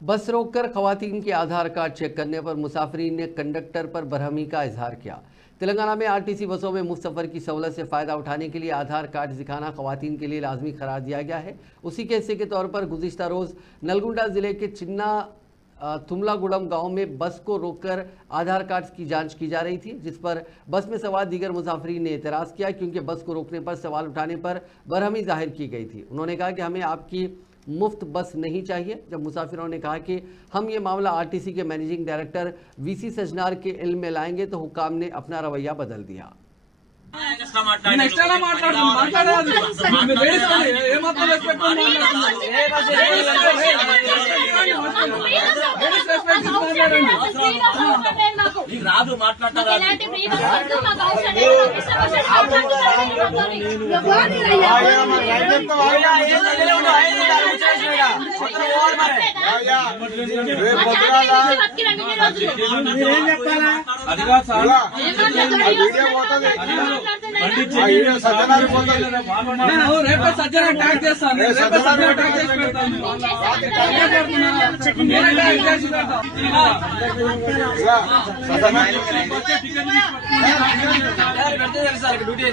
बस रोककर खवातीन के आधार कार्ड चेक करने पर मुसाफिरीन ने कंडक्टर पर बरहमी का इजहार किया। तेलंगाना में आरटीसी बसों में मुफ्त सफर की सहूलत से फायदा उठाने के लिए आधार कार्ड दिखाना खवातीन के लिए लाजमी करार दिया गया है। उसी के हिस्से के तौर पर गुज़िश्ता रोज़ नलगुंडा जिले के चिन्ना तुमलागुड़म गांव में बस को रोककर आधार कार्ड की जांच की जा रही थी, जिस पर बस में सवार दीगर मुसाफिरीन ने एतराज़ किया क्योंकि बस को रोकने पर सवाल उठाने पर बरहमी जाहिर की गई थी। उन्होंने कहा कि हमें आपकी मुफ्त बस नहीं चाहिए। जब मुसाफिरों ने कहा कि हम ये मामला आरटीसी के मैनेजिंग डायरेक्टर वीसी सजनार के इल्म में लाएंगे तो हुक्काम ने अपना रवैया बदल दिया। సజ్జన ట్యాగ్ చేస్తాను డ్యూటీ